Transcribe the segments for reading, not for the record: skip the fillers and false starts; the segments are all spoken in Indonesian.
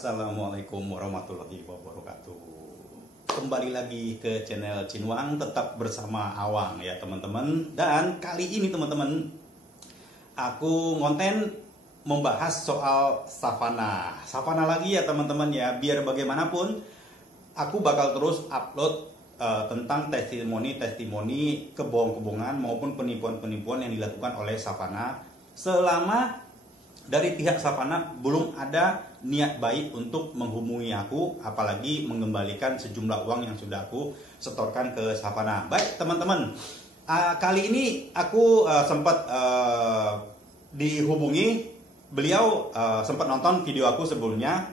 Assalamualaikum warahmatullahi wabarakatuh. Kembali lagi ke channel Cinwang, tetap bersama Awang ya teman-teman. Dan kali ini teman-teman, aku konten membahas soal savana lagi ya teman-teman ya. Biar bagaimanapun, aku bakal terus upload tentang testimoni kebohongan maupun penipuan-penipuan yang dilakukan oleh savana selama dari pihak savana belum ada niat baik untuk menghubungi aku, apalagi mengembalikan sejumlah uang yang sudah aku setorkan ke savana. Baik teman-teman, kali ini aku sempat dihubungi, beliau sempat nonton video aku sebelumnya,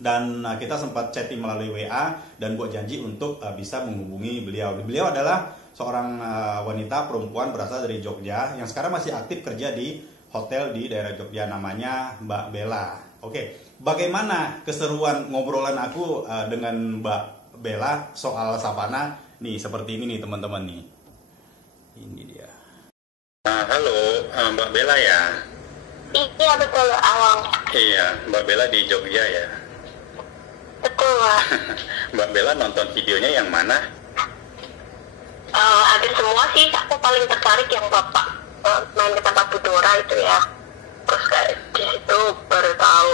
dan kita sempat chatting melalui WA dan buat janji untuk bisa menghubungi beliau. Beliau adalah seorang wanita perempuan berasal dari Jogja yang sekarang masih aktif kerja di hotel di daerah Jogja, namanya Mbak Bella. Oke, bagaimana keseruan ngobrolan aku dengan Mbak Bella soal savana? Nih, seperti ini nih teman-teman nih. Ini dia. Halo, Mbak Bella ya? Iya betul, Awang. Iya, Mbak Bella di Jogja ya? Betul, Pak. Mbak Bella nonton videonya yang mana? Hampir semua sih, aku paling tertarik yang Bapak main ke tempat Budora itu ya. Terus kayak di situ baru tahu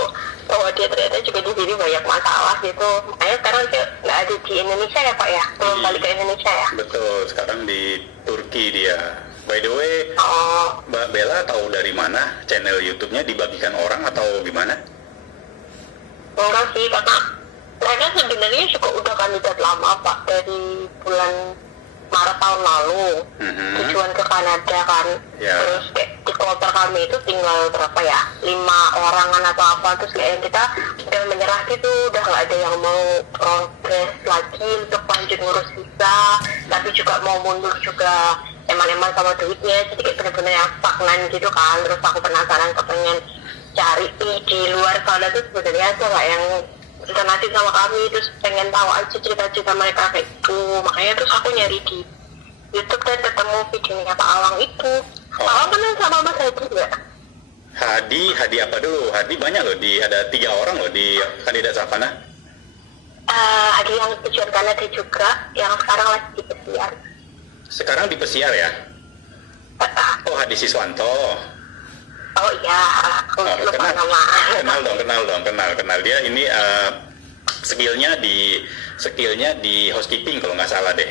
bahwa dia ternyata juga di sini banyak masalah gitu. Makanya sekarang dia nggak ada di Indonesia ya Pak ya? Belum balik ke Indonesia ya? Betul, sekarang di Turki dia. By the way, Mbak Bella tahu dari mana channel YouTube-nya dibagikan orang atau gimana? Enggak sih, karena mereka sebenarnya juga udah kandidat lama Pak, dari bulan Maret tahun lalu. Tujuan ke Kanada kan. Terus kayak di kloter kami itu tinggal berapa ya, 5 orangan atau apa. Terus kayak kita udah menyerah gitu, udah nggak ada yang mau progres lagi untuk lanjut ngurus visa, tapi juga mau mundur juga eman-eman sama duitnya. Jadi kayak bener-bener yang stagnan gitu kan. Terus aku penasaran, kepengen cari di luar sana tuh sebenarnya tuh nggak yang alternatif sama kami, terus pengen tahu aja cerita-cerita mereka kayak gitu. Makanya terus aku nyari di YouTube dan ketemu videonya Pak Awang itu. Pak Awang kenal sama Mas Hadi nggak? Hadi apa dulu? Hadi banyak loh, ada 3 orang loh di kandidat savana. Ada yang tujuan Kanada juga, yang sekarang lagi di pesiar. Sekarang di pesiar ya? Oh, Hadi Siswanto. Oh iya, aku lupa nama. Kenal dia ini skillnya di housekeeping kalau nggak salah deh.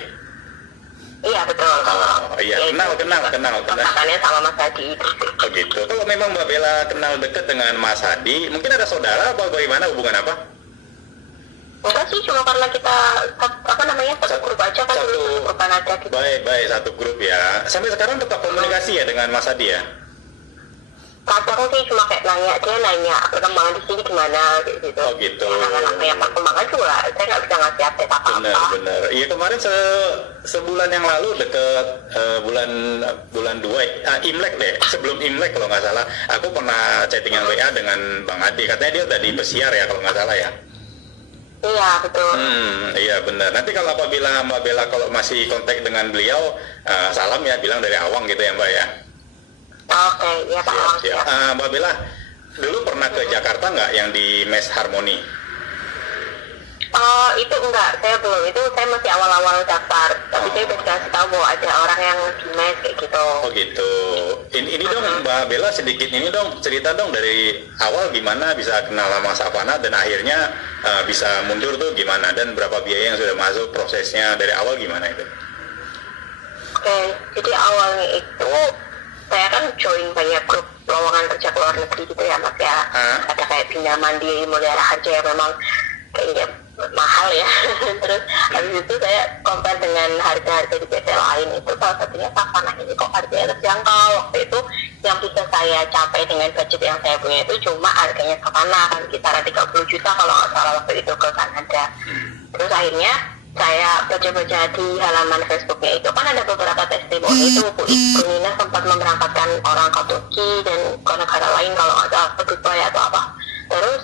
Iya betul. Oh iya, kenal. Makanya sama Mas Hadi itu. Oh gitu. Kalau memang Mbak Bella kenal dekat dengan Mas Hadi, mungkin ada saudara apa bagaimana, hubungan apa? Enggak sih, cuma karena kita satu grup aja kan, dulu grup Kanada gitu. Baik, satu grup ya. Sampai sekarang tetap komunikasi ya dengan Mas Hadi ya? Kadang sih cuma kayak nanya perkembangan di sini gimana gitu. Oh gitu. Yang perkembangan juga saya nggak bisa ngasih update apa-apa. Benar. Iya, kemarin sebulan yang lalu deket bulan 2 Imlek deh, sebelum Imlek kalau nggak salah, aku pernah chattingan WA dengan Bang Adi, katanya dia udah di pesiar ya kalau nggak salah ya. Iya betul. Iya benar. Nanti kalau apabila Mbak Bella kalau masih kontak dengan beliau, salam ya, bilang dari Awang gitu ya Mbak ya. Oke, ya Pak Awang. Siap. Mbak Bella, dulu pernah ke Jakarta nggak yang di Mes Harmoni? Itu enggak, saya belum. Itu saya masih awal-awal daftar. Tapi saya udah dikasih tahu bahwa ada orang yang di mes kayak gitu. Oh gitu. Ini dong Mbak Bella, sedikit ini dong, cerita dong dari awal gimana bisa kenal sama savana dan akhirnya bisa mundur tuh gimana, dan berapa biaya yang sudah masuk, prosesnya dari awal gimana itu? Oke, jadi awalnya itu saya kan join banyak grup lowongan kerja ke luar negeri gitu ya Mas ya. Ada kayak Bina Mandiri, Mulyara Harja yang memang kayaknya mahal ya. Terus habis itu saya compare dengan harga-harga di PT lain, itu salah satunya savana ini kok harganya terjangkau. Waktu itu yang bisa saya capai dengan budget yang saya punya itu cuma harganya savana kan kisaran 30 juta kalau nggak salah waktu itu ke Kanada. Terus akhirnya saya baca-baca di halaman Facebooknya itu kan ada beberapa testimoni itu Bu Nina sempat memberangkatkan orang ke Turki dan ke negara lain kalau nggak salah ke Dubai atau apa. Terus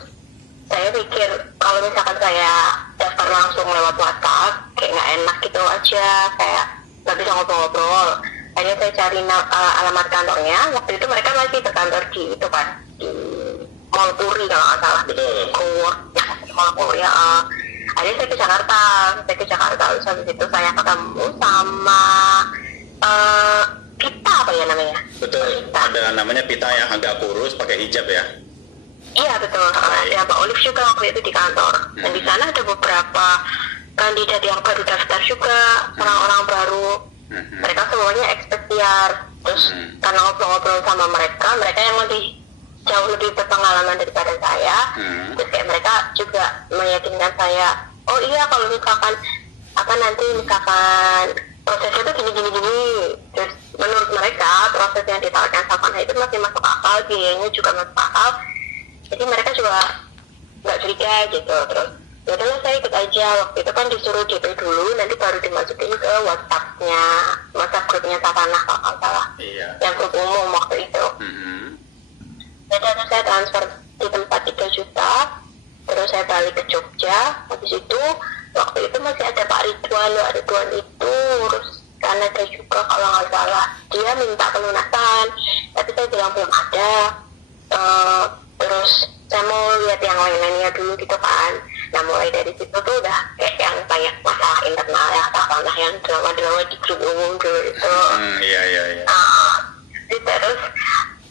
saya pikir kalau misalkan saya daftar langsung lewat WhatsApp kayak nggak enak gitu aja, kayak nggak bisa ngobrol-ngobrol. Akhirnya saya cari alamat kantornya. Waktu itu mereka masih berkantor di itu kan, di Mall Puri kalau nggak salah. Betul. sekolah kuliah. Akhirnya saya ke Jakarta, terus habis itu saya ketemu sama Pita, apa ya namanya? Betul, Pita. Ada namanya Pita yang agak kurus, pakai hijab ya? Iya betul, ada Mbak Olive juga waktu itu di kantor. Dan di sana ada beberapa kandidat yang baru daftar juga, orang-orang baru. Mereka semuanya ex-PCR. Terus karena ngobrol-ngobrol sama mereka yang jauh lebih berpengalaman daripada saya, terus kayak mereka juga meyakinkan saya, oh iya kalau misalkan nanti prosesnya tuh gini. Terus menurut mereka proses yang ditawarkan Savana itu masih masuk akal, biayanya juga masuk akal, jadi mereka juga nggak curiga gitu. Terus yaudah saya ikut aja. Waktu itu kan disuruh DP dulu, nanti baru dimasukin ke WhatsApp grupnya Savana kalau nggak salah, yang grup umum waktu itu. Jadi saya transfer di tempat 3 juta, terus saya balik ke Jogja. Habis itu waktu itu masih ada Pak Ridwan itu urus Kanada juga kalau nggak salah, dia minta pelunasan, tapi saya bilang belum ada. Terus saya mau lihat yang lain-lainnya dulu gitu kan. Nah mulai dari situ tuh udah kayak yang banyak masalah internal ya, Savana yang drama-drama di grup umum dulu itu. Terus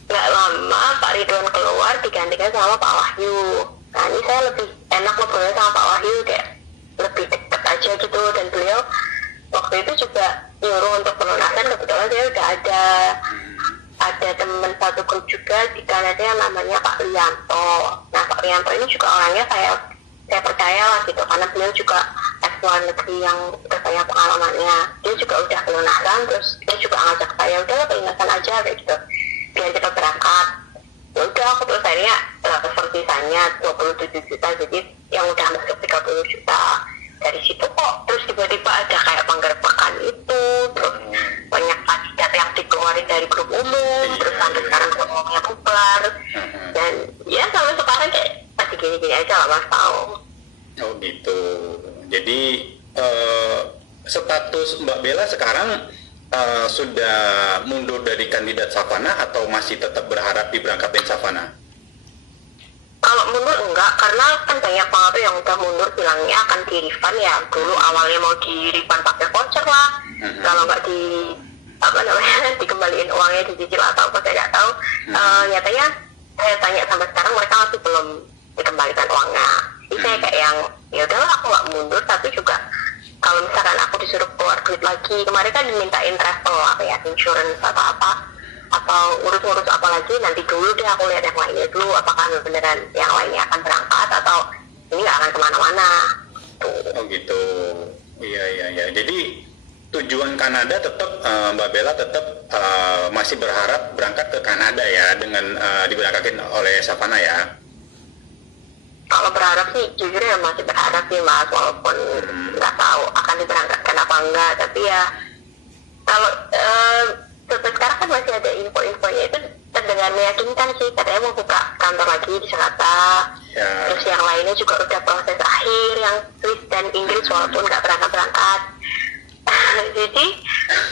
nggak lama Pak Ridwan keluar, digantikan sama Pak Wahyu. Nah ini saya lebih enak ngobrolnya sama Pak Wahyu, kayak lebih dekat aja gitu. Dan beliau waktu itu juga nyuruh untuk pelunasan. Kebetulan saya udah ada teman satu grup juga di Kanada yang namanya Pak Lianto. Nah Pak Lianto ini juga orangnya saya percaya lah gitu, karena beliau juga luar negeri yang udah banyak pengalamannya. Dia juga udah pelunasan, terus dia juga ngajak saya, udah pelunasan aja kayak gitu, biar cepat berangkat. Ya udah aku terus akhirnya seperti sisanya 27 juta, jadi yang udah masuk 30 juta. Dari situ kok terus tiba-tiba ada kayak penggerbekan itu, terus banyak kandidat yang dikeluarin dari grup umum, terus sampai sekarang grup umumnya bubar. Dan ya sampai sekarang kayak masih gini-gini aja lah Mas tahu. Oh gitu. Jadi status Mbak Bella sekarang sudah mundur dari kandidat Savana atau masih tetap berharap diberangkatin Savana? Kalau mundur enggak, karena kan banyak banget tuh yang udah mundur bilangnya akan di refund ya. Dulu awalnya mau di refund pakai voucher lah, kalau nggak dikembaliin uangnya, dicicil atau apa saya nggak tahu. Nyatanya saya tanya sampai sekarang mereka masih belum dikembalikan uangnya. Jadi saya kayak yang ya udahlah aku nggak mundur, tapi juga kalau misalkan aku disuruh keluar duit lagi, kemarin kan dimintain travel apa ya, insurance atau apa, atau urus-urus apa lagi, nanti dulu deh aku lihat yang lainnya dulu, apakah beneran yang lainnya akan berangkat atau ini nggak akan kemana-mana. Oh gitu. Iya. Jadi tujuan Kanada tetap Mbak Bella tetap masih berharap berangkat ke Kanada ya, dengan diberangkatkan oleh Savana ya. Kalau berharap sih jujur ya masih berharap sih Mas, walaupun nggak tahu akan diberangkatkan apa enggak, tapi ya kalau sampai sekarang kan masih ada info-infonya itu terdengar meyakinkan sih, katanya mau buka kantor lagi di Jakarta. Terus yang lainnya juga udah proses akhir yang Swiss dan Inggris walaupun nggak berangkat. Jadi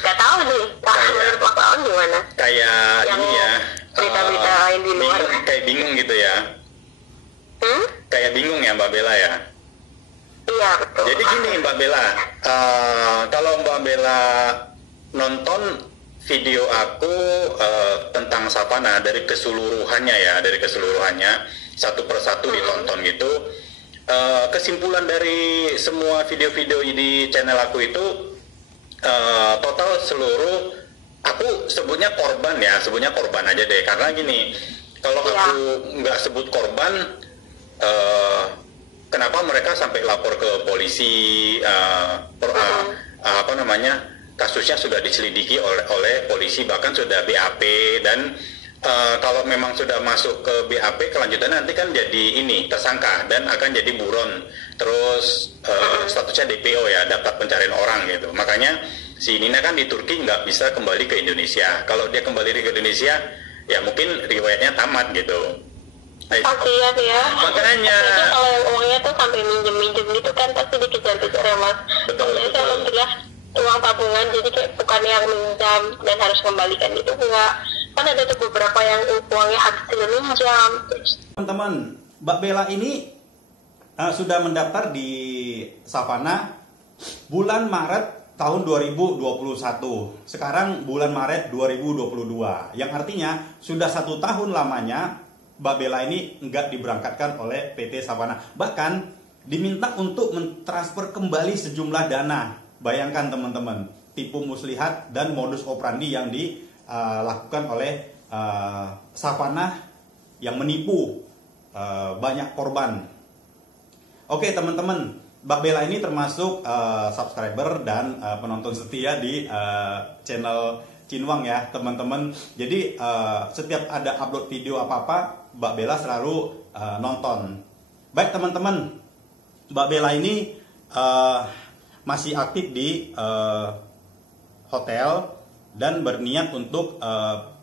nggak tahu nih kalau menurut Mas Aon gimana? Kayak yang ini ya, berita-berita lain di luar kayak bingung gitu ya. Kayak bingung ya Mbak Bella ya. Iya betul. Jadi gini Mbak Bella, kalau Mbak Bella nonton video aku tentang Savana dari keseluruhannya satu persatu ditonton gitu, kesimpulan dari semua video-video di channel aku itu total seluruh, aku sebutnya korban aja deh, karena gini, kalau aku nggak sebut korban, kenapa mereka sampai lapor ke polisi, kasusnya sudah diselidiki oleh polisi, bahkan sudah BAP, dan kalau memang sudah masuk ke BAP, kelanjutannya nanti kan jadi tersangka dan akan jadi buron, terus statusnya DPO ya, daftar pencarian orang gitu. Makanya si Nina kan di Turki nggak bisa kembali ke Indonesia. Kalau dia kembali ke Indonesia ya mungkin riwayatnya tamat gitu. Kasihan ya. Makanya kalau yang uangnya tuh sampai minjem gitu kan pasti dikejar-kejar ya Mas. Betul. Alhamdulillah uang tabungan, jadi kayak bukan yang minjam dan harus kembalikan itu enggak. Kan ada tuh beberapa yang uangnya habis minjam. Teman-teman, Mbak Bella ini sudah mendaftar di Savana bulan Maret tahun 2021. Sekarang bulan Maret 2022. Yang artinya sudah 1 tahun lamanya Mbak Bella ini nggak diberangkatkan oleh PT Savana. Bahkan diminta untuk mentransfer kembali sejumlah dana. Bayangkan teman-teman, tipu muslihat dan modus operandi yang dilakukan oleh Savana yang menipu banyak korban. Oke teman-teman, Mbak Bella ini termasuk subscriber dan penonton setia di channel Cinwang ya teman-teman. Jadi setiap ada upload video apa-apa, Mbak Bella selalu nonton. Baik teman-teman, Mbak Bella ini masih aktif di hotel dan berniat untuk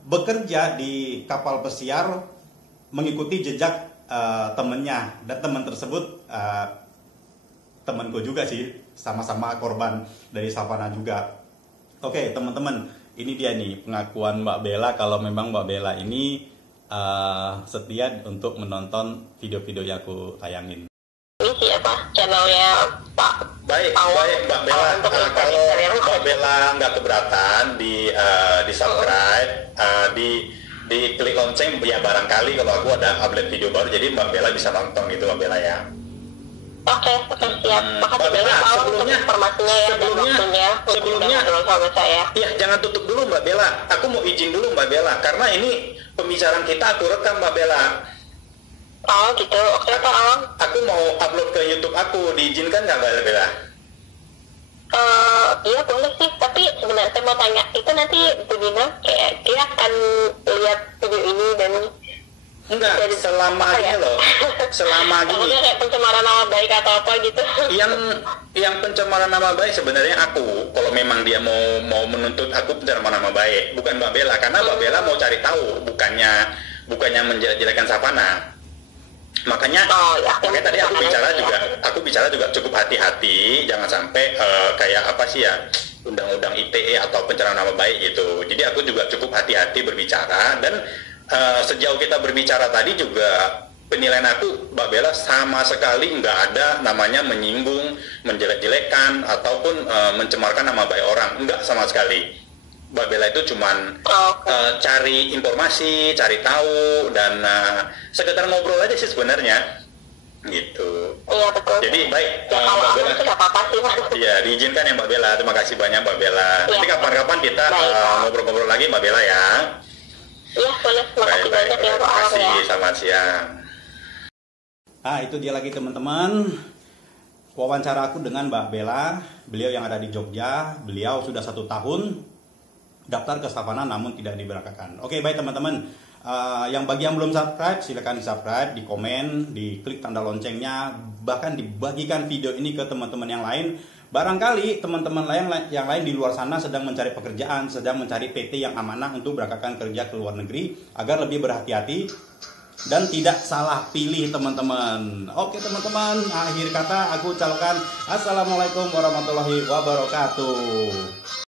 bekerja di kapal pesiar mengikuti jejak temennya, dan teman tersebut temanku juga sih, sama-sama korban dari Savana juga. Oke teman-teman, ini dia nih pengakuan Mbak Bella kalau memang Mbak Bella ini setia untuk menonton video-video yang aku tayangin. Ini siapa? Channelnya Pak Baik Mbak Bella. Kalau Mbak Bella nggak keberatan di subscribe, di klik lonceng ya, barangkali kalau aku ada upload video baru, jadi Mbak Bella bisa nonton gitu Mbak Bella ya. Oke, siap. Makasih banyak Pak Awang untuk informasinya ya, dan waktunya. Sebelumnya, sama saya. Iya, jangan tutup dulu Mbak Bella. Aku mau izin dulu Mbak Bella, karena ini pembicaraan kita aku rekam Mbak Bella. Oh gitu, oke Pak Awang. Aku mau upload ke YouTube aku, diizinkan nggak Mbak Bella? Iya boleh sih, tapi sebenarnya saya mau tanya, itu nanti Bu Dina kayak dia akan lihat video ini dan enggak, selama gini loh, selama gini. Maksudnya kayak pencemaran nama baik atau apa gitu? Yang pencemaran nama baik sebenarnya aku, kalau memang dia mau menuntut aku pencemaran nama baik, bukan Mbak Bella, karena Mbak Bella mau cari tahu, bukannya menjelek-jelekan Savana. Makanya tadi aku bicara juga cukup hati-hati, jangan sampai kayak apa sih ya, undang-undang ITE atau pencemaran nama baik gitu. Jadi aku juga cukup hati-hati berbicara, dan sejauh kita berbicara tadi juga penilaian aku, Mbak Bella sama sekali nggak ada namanya menyinggung, menjelek-jelekan ataupun mencemarkan nama baik orang, nggak sama sekali. Mbak Bella itu cuman cari informasi, cari tahu, dan sekedar ngobrol aja sih sebenarnya, gitu. Iya betul. Jadi baik, ya, kalau Mbak Bella. Nggak apa-apa sih Mas. Iya, diizinkan ya Mbak Bella. Terima kasih banyak Mbak Bella. Ya. Nanti kapan-kapan kita ngobrol-ngobrol lagi Mbak Bella ya. Iya boleh. Terima kasih banyak ya Pak Awang ya. Selamat siang. Itu dia lagi teman-teman, wawancara aku dengan Mbak Bella. Beliau yang ada di Jogja. Beliau sudah 1 tahun daftar ke Savana namun tidak diberangkatkan. Oke baik teman-teman, yang bagi yang belum subscribe silakan di subscribe, di komen, diklik tanda loncengnya, bahkan dibagikan video ini ke teman-teman yang lain. Barangkali teman-teman yang lain di luar sana sedang mencari pekerjaan, sedang mencari PT yang amanah untuk berangkatkan kerja ke luar negeri, agar lebih berhati-hati dan tidak salah pilih teman-teman. Oke teman-teman, akhir kata aku ucapkan assalamualaikum warahmatullahi wabarakatuh.